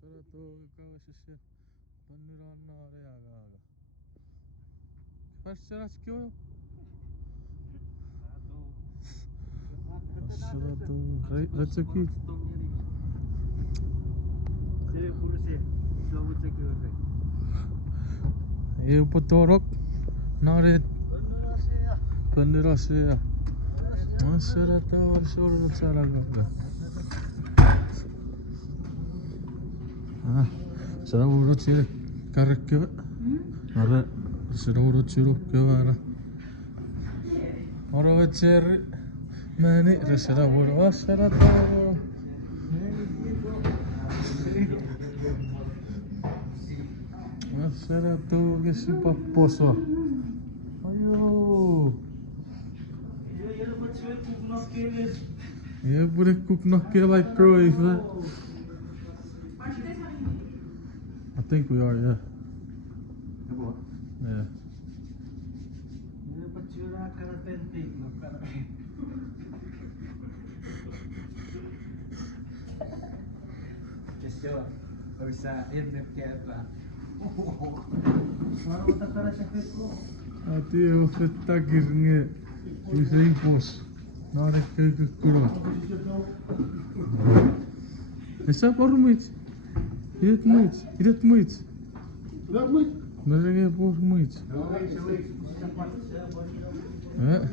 Será todo que acaba de ser. Panniranna aga. Faz será que eu? Será todo. Let's aqui. Eu potorok. Naret. Pandirasya. Será todo solo salaga. Será urut sih. Karek kewe. Ada será urut sirup kewe ada. Orang becer. Mani será urut será todo. Será todo que se paposo. Ayo. Ya boleh cook nog keer like pro even. I think we are, yeah. Yeah. Ati eu fetta girnge. Using post. Not a kuro. Essa por muito. Iret muito. Mas é por muito. É.